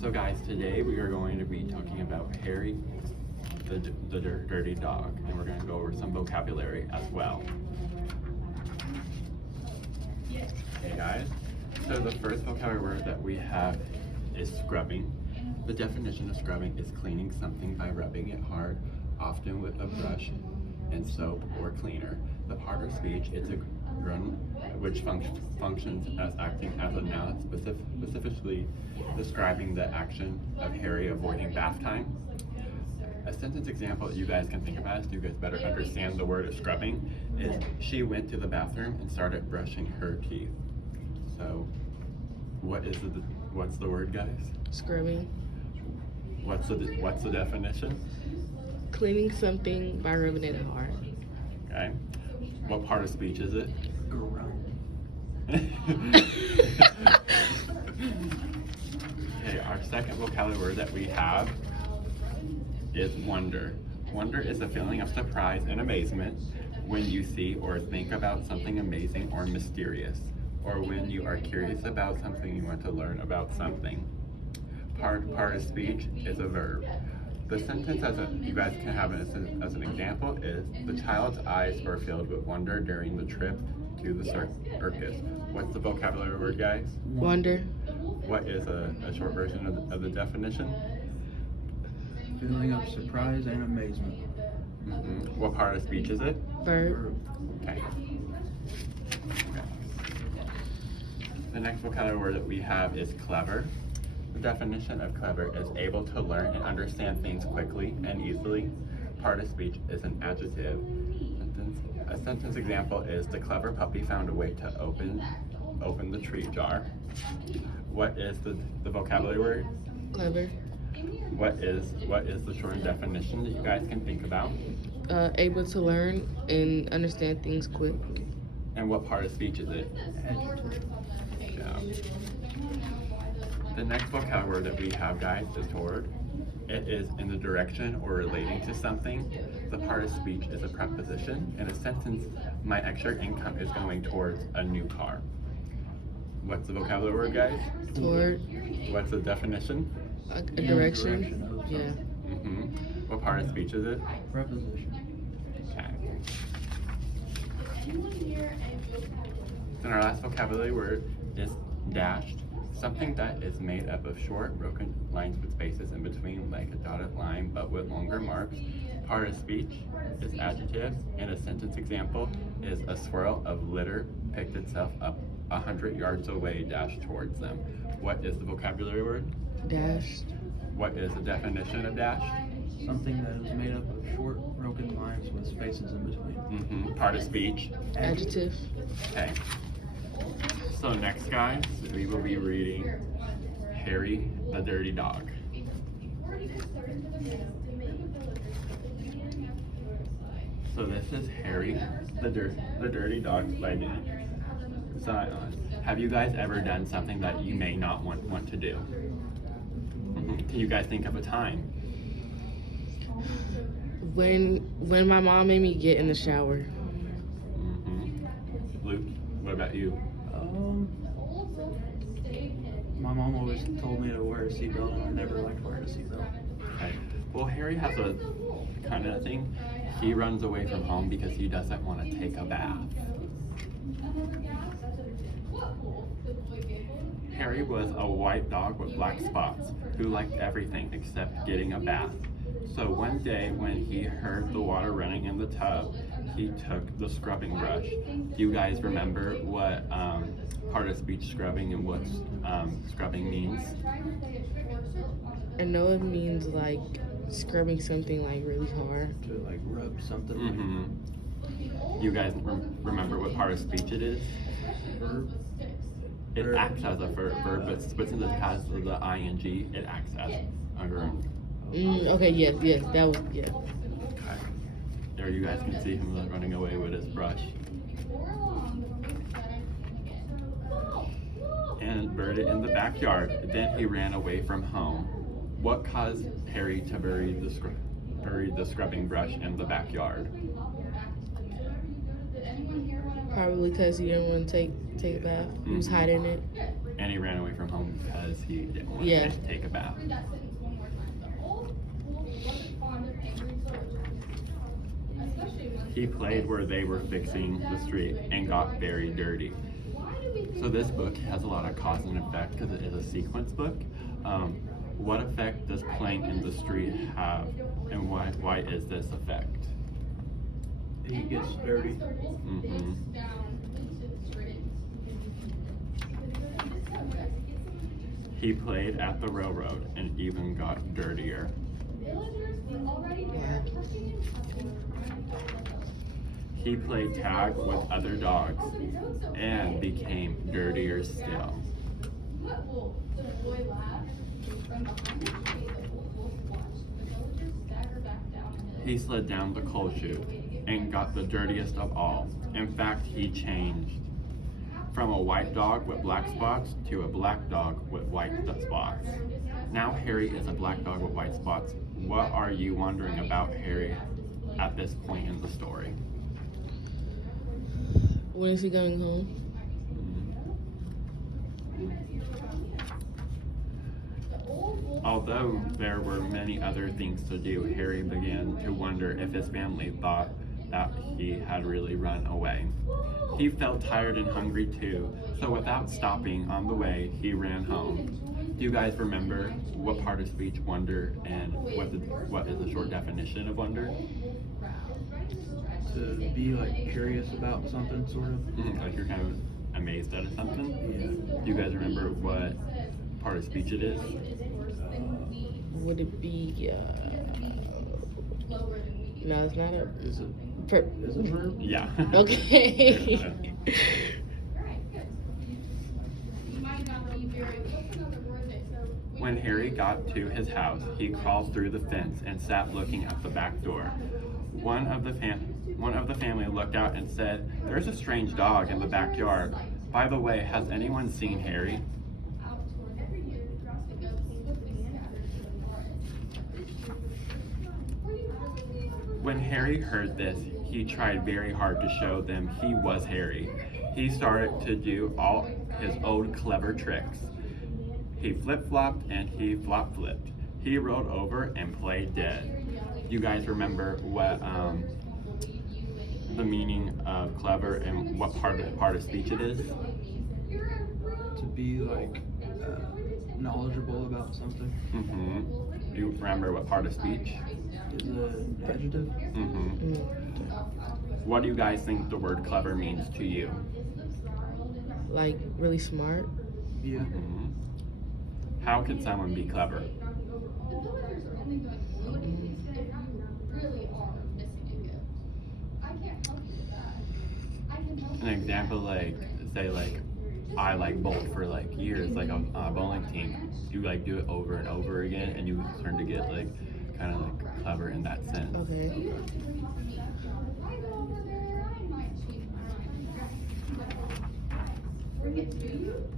So guys, today we are going to be talking about Harry the Dirty Dog, and we're going to go over some vocabulary as well. Hey guys, so the first vocabulary word that we have is scrubbing. The definition of scrubbing is cleaning something by rubbing it hard, often with a brush and soap or cleaner. The part of speech is a grunt, which functions as acting as a noun, specifically describing the action of Harry avoiding bath time. A sentence example that you guys can think about, so you guys better understand the word of scrubbing, is she went to the bathroom and started brushing her teeth. So, what's the word, guys? Scrubbing. What's the definition? Cleaning something by rubbing it hard. Okay. What part of speech is it? Okay, our second vocabulary word that we have is wonder. Wonder is a feeling of surprise and amazement when you see or think about something amazing or mysterious, or when you are curious about something, you want to learn about something. Part of speech is a verb. The sentence you guys can have as an example is, the child's eyes were filled with wonder during the trip to the circus. What's the vocabulary word, guys? Wonder. What is a short version of the definition? Feeling of surprise and amazement. What part of speech is it? Verb. Okay. The next vocabulary word that we have is clever. The definition of clever is able to learn and understand things quickly and easily. Part of speech is an adjective. A sentence example is, the clever puppy found a way to open the treat jar. What is the vocabulary word? Clever. What is the short definition that you guys can think about? Able to learn and understand things quick. And what part of speech is it? Adjective. Yeah. The next vocabulary word that we have, guys, is toward. It is in the direction or relating to something. The part of speech is a preposition. In a sentence, my extra income is going towards a new car. What's the vocabulary word, guys? Toward. What's the definition? A Direction direction. of Yeah. What part of speech is it? Preposition. Okay. And our last vocabulary word is dashed. Something that is made up of short, broken lines with spaces in between, like a dotted line, but with longer marks. Part of speech is adjective, and a sentence example is, a swirl of litter picked itself up 100 yards away, dashed towards them. What is the vocabulary word? Dashed. What is the definition of dash? Something that is made up of short, broken lines with spaces in between. Part of speech. Adjective. Okay. So next, guys, we will be reading Harry the Dirty Dog. So this is Harry the Dirty Dog by me. So have you guys ever done something that you may not want to do? Can you guys think of a time? When my mom made me get in the shower. Luke, what about you? My mom always told me to wear a seatbelt, and I never liked wearing a seatbelt. Okay. Well, Harry has a kind of thing. He runs away from home because he doesn't want to take a bath. Harry was a white dog with black spots who liked everything except getting a bath. So one day when he heard the water running in the tub, he took the scrubbing brush. Do you guys remember what part of speech scrubbing and what scrubbing means? I know it means like scrubbing something like really hard. To like rub something You guys remember what part of speech it is? like verb. It acts as a verb, but since it has the ing, it acts as a verb. Okay, yes, that was, yeah. Okay. There you guys can see him running away with his brush. And buried it in the backyard. Then he ran away from home. What caused Harry to bury the scrubbing brush in the backyard? Probably because he didn't want to take a bath. He was hiding it. And he ran away from home because because he didn't want Yeah. to take a bath. He played where they were fixing the street and got very dirty. So this book has a lot of cause and effect because it is a sequence book. What effect does playing in the street have, and why is this effect? He gets dirty. Mhm. He played at the railroad and even got dirtier. Wow. He played tag with other dogs and became dirtier still. He slid down the coal chute and got the dirtiest of all. In fact, he changed from a white dog with black spots to a black dog with white spots. Now Harry is a black dog with white spots. What are you wondering about Harry at this point in the story? When is he going home? Although there were many other things to do, Harry began to wonder if his family thought that he had really run away. He felt tired and hungry too, so without stopping on the way, he ran home. Do you guys remember what part of speech wonder and what is the short definition of wonder? To be like curious about something, sort of. Like you're kind of amazed at something? Yeah. Do you guys remember what part of speech it is? Would it be? No, it's not a. Is it Per- is it verb? Yeah. Okay. When Harry got to his house, he crawled through the fence and sat looking at the back door. One of the family looked out and said, "There's a strange dog in the backyard. By the way, has anyone seen Harry?" When Harry heard this, he tried very hard to show them he was Harry. He started to do all his old clever tricks. He flip-flopped and he flop-flipped. He rolled over and played dead. You guys remember what the meaning of clever and what part of speech it is? To be like knowledgeable about something. Mm-hmm. You remember what part of speech? Is it an adjective? Mm-hmm. What do you guys think the word clever means to you? Like really smart. Yeah. Mm-hmm. How can someone be clever? An example, like, say, like, I like bowled for like years, like a bowling team. You like do it over and over again, and you start to get like kind of like clever in that sense. Okay.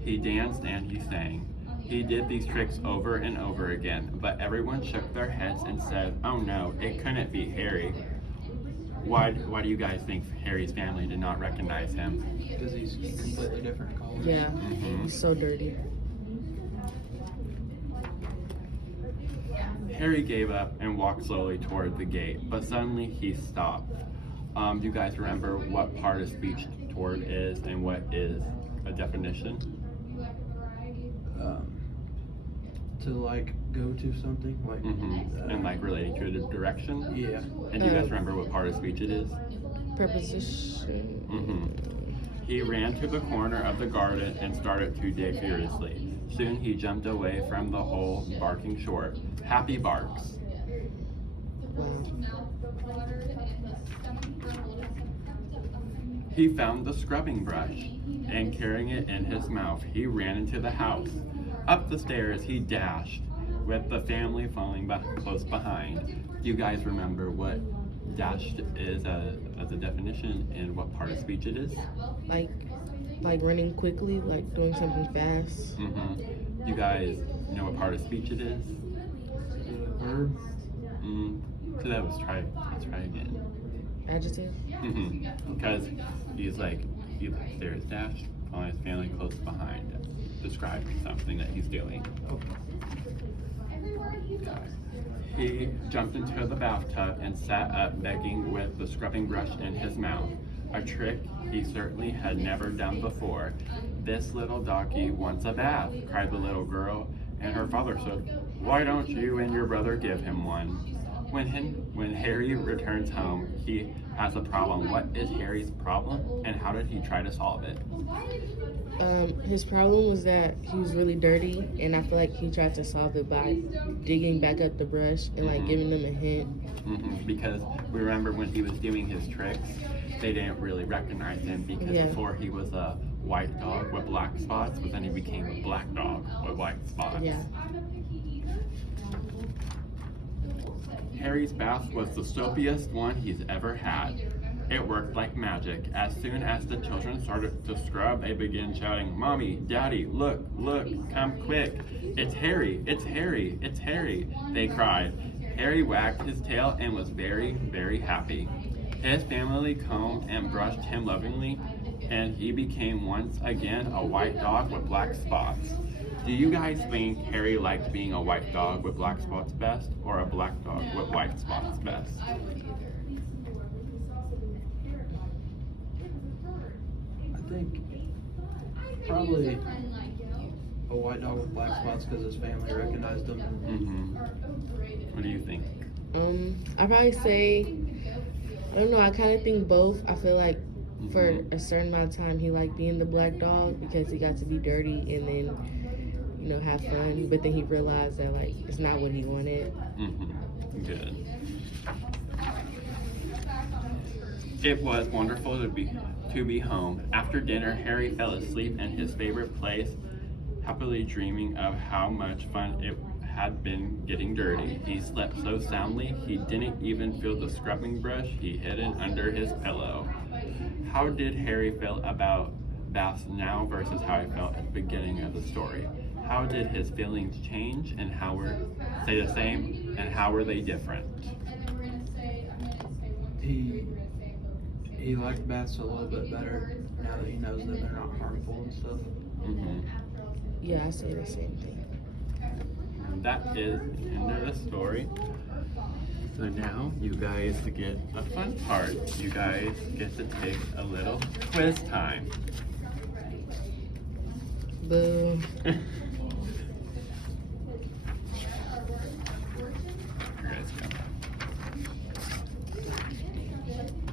He danced and he sang. He did these tricks over and over again, but everyone shook their heads and said, "Oh no, it couldn't be Harry." Why do you guys think Harry's family did not recognize him? Because he's completely different colors. Yeah. Mhm. He's so dirty. Harry gave up and walked slowly toward the gate, but suddenly he stopped. Do you guys remember what part of speech toward is and what is a definition? To like go to something like. Mm-hmm. And like relating to a direction? Yeah. And do you guys remember what part of speech it is? Preposition. Mm-hmm. He ran to the corner of the garden and started to dig furiously. Soon he jumped away from the hole, barking short. Happy barks. Wow. He found the scrubbing brush, and carrying it in his mouth, he ran into the house. Up the stairs he dashed, with the family following close behind. Do you guys remember what dashed is as a definition and what part of speech it is? Like running quickly, like doing something fast. Mm-hmm. You guys know what part of speech it is? Verb. So that was let's try again. Adjective. Mm-hmm. Because he's like, he upstairs dashed, following his family close behind. describe something that he's doing. He jumped into the bathtub and sat up begging with the scrubbing brush in his mouth, a trick he certainly had never done before. "This little doggy wants a bath," cried the little girl, and her father said, "Why don't you and your brother give him one?" When Harry returns home, he has a problem. What is Harry's problem, and how did he try to solve it? His problem was that he was really dirty, and I feel like he tried to solve it by digging back up the brush and like giving them a hint. Because we remember when he was doing his tricks, they didn't really recognize him because before he was a white dog with black spots, but then he became a black dog with white spots. Yeah. Harry's bath was the soapiest one he's ever had. It worked like magic. As soon as the children started to scrub, they began shouting, "Mommy, Daddy, look, look, come quick. It's Harry, it's Harry, it's Harry," they cried. Harry wagged his tail and was very, very happy. His family combed and brushed him lovingly, and he became once again a white dog with black spots. Do you guys think Harry liked being a white dog with black spots best, or a black dog with white spots best? I think probably a white dog with black spots because his family recognized him. What do you think? I'd probably say, I don't know, I kind of think both. I feel like for a certain amount of time he liked being the black dog because he got to be dirty and then, you know, have fun, but then he realized that like it's not what he wanted. Good. It was wonderful to be home. After dinner, Harry fell asleep in his favorite place, happily dreaming of how much fun it had been getting dirty. He slept so soundly he didn't even feel the scrubbing brush he hidden under his pillow. How did Harry feel about baths now versus how he felt at the beginning of the story? How did his feelings change, and how were they the same, and how were they different? He liked baths a little bit better now that he knows that they're not harmful and stuff. Yeah, I say the same thing. And that is the end of the story. So now you guys get a fun part. You guys get to take a little quiz time. Boo. Here guys go.